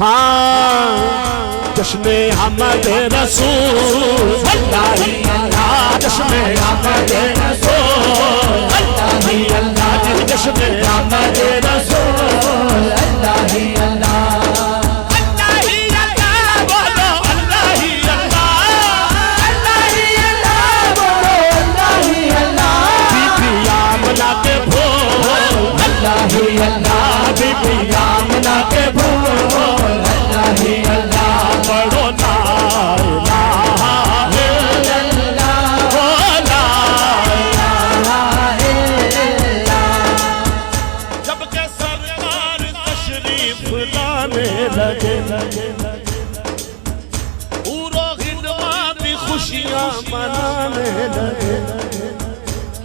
हाँ जश्ने अहमद रसूल अल्लाह ही अल्लाह, जश्ने अहमद रसूल अल्लाह ही अल्लाह, जश्ने अहमद रसूल अल्लाह ही अल्लाह, अल्लाह ही अल्लाह बोलो अल्लाह ही अल्लाह, अल्लाह ही अल्लाह बोलो अल्लाह ही अल्लाह, बीबी आमना के भोल अल्लाह ही अल्लाह, बीबी आमना के भोल अल्लाह ही अल्लाह, पढ़ो ला इलाहा इल्लल्लाह, ओ ला इलाहा इल्लल्लाह। जब के सरकार तशरीफ लाने लगे, पूरो खिदमत खुशियां मनाने लगे,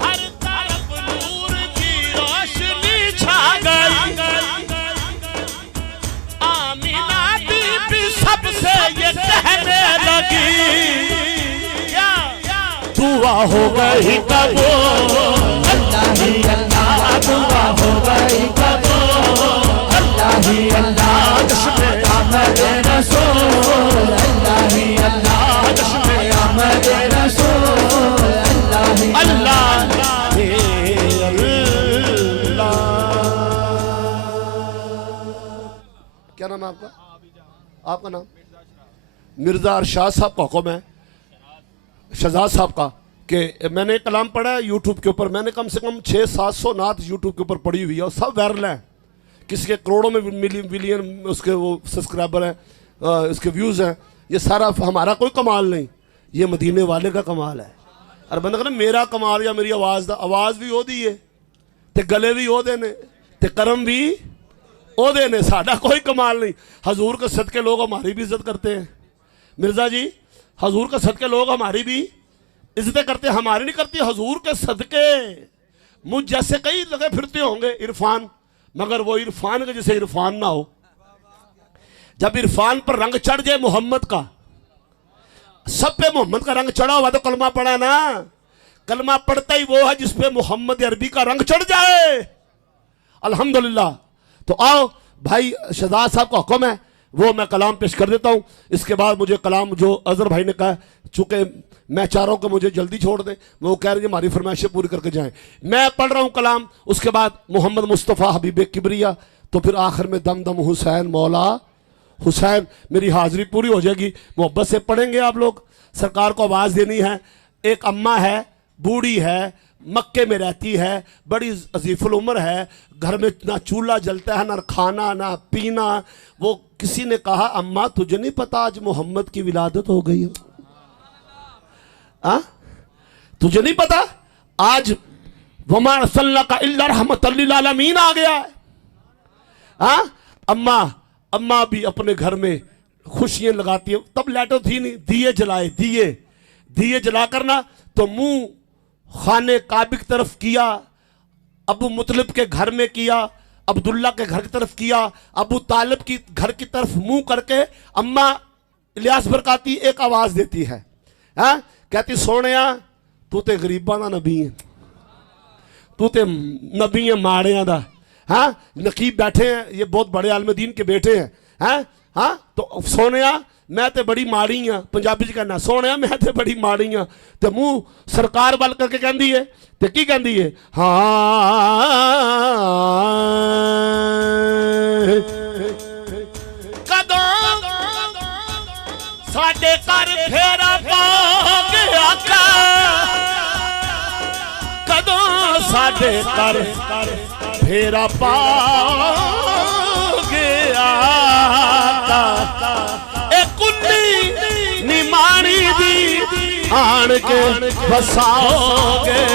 हर तरफ नूर की रोशनी छा गई, आमीना बीबी सबसे ये कहने लगी, दुआ हो गई कबूल अल्लाह ही अल्लाह, दुआ हो गई कबूल अल्लाह ही अल्लाह, जश्ने अहमद रसूल अल्लाह ही अल्लाह, जश्ने अहमद रसूल अल्लाह ही अल्लाह ही अल्लाह। क्या नाम है आपका? आपका नाम? मिर्जा अरशाद साहब का हुक्म है, शहजाद साहब का, कि मैंने कलाम पढ़ा है यूट्यूब के ऊपर, मैंने कम से कम 600-700 नात यूट्यूब के ऊपर पढ़ी हुई है और सब वायरल हैं, किसी के करोड़ों में मिलियन उसके वो सब्सक्राइबर हैं, इसके व्यूज़ हैं। ये सारा हमारा कोई कमाल नहीं, ये मदीने वाले का कमाल है। और बंदा कहना मेरा कमाल या मेरी आवाज़ दा, आवाज़ भी ओदी है ते गले भी ओदे ने ते करम भी ओदे ने, साडा कोई कमाल नहीं। हजूर के सदके लोग हमारी भी इज्जत करते हैं मिर्ज़ा जी, हजूर के सदके लोग हमारी भी इज्जतें करते हैं, हमारी नहीं करती। हजूर के सदके मुझ जैसे कई लगे फिरते होंगे इरफान, मगर वो इरफान के जैसे इरफान ना हो। जब इरफान पर रंग चढ़ जाए मोहम्मद का, सब पे मोहम्मद का रंग चढ़ा हुआ तो कलमा पढ़ा ना, कलमा पढ़ता ही वो है जिसपे मोहम्मद अरबी का रंग चढ़ जाए, अल्हम्दुलिल्लाह। तो आओ भाई, शहजाद साहब का हुक्म है, वो मैं कलाम पेश कर देता हूँ। इसके बाद मुझे कलाम जो अजहर भाई ने कहा, चूँकि मैं चाह रहा हूँ कि मुझे जल्दी छोड़ दें, वो कह रहे हैं हमारी फरमाइशें पूरी करके जाएं। मैं पढ़ रहा हूँ कलाम, उसके बाद मोहम्मद मुस्तफ़ा हबीब किबरिया, तो फिर आखिर में दम दम हुसैन मौला हुसैन, मेरी हाजिरी पूरी हो जाएगी। मोहब्बत से पढ़ेंगे आप लोग, सरकार को आवाज़ देनी है। एक अम्मा है, बूढ़ी है, मक्के में रहती है, बड़ी अजीफुल उम्र है, घर में ना चूल्हा जलता है, ना खाना ना पीना। वो किसी ने कहा अम्मा तुझे नहीं पता आज मोहम्मद की विलादत हो गई है? तुझे नहीं पता आज वमा अर्सलनाका इल्ला रहमतल लिल आलमीन आ गया है? अम्मा भी अपने घर में खुशियां लगाती है। तब लाइटर थी नहीं, दिए जलाए, दिए जला कर ना तो मुंह खाने काबा की तरफ किया, अबू मुतलिब के घर में किया, अब्दुल्ला के घर की तरफ किया, अबू तालिब की घर की तरफ मुंह करके अम्मा इलियास बरकाती एक आवाज देती है, कहती सोनिया तू ते गरीबां दा नबी है, तू ते नबी है माड़ियां दा। नकीब बैठे हैं, ये बहुत बड़े आलम दीन के बेटे हैं। तो सोनिया मैं ते बड़ी माड़ी हाँ, पंजाबी च कहना सोनिया मैं ते बड़ी माड़ी हाँ, तो मुंह सरकार वाल करके कहती है, तो की कहती है, कदों साडे घर फेरा पाओगे आका, कदों साडे घर फेरा पाओगे आका, निमाणी दी आन के बसाओगे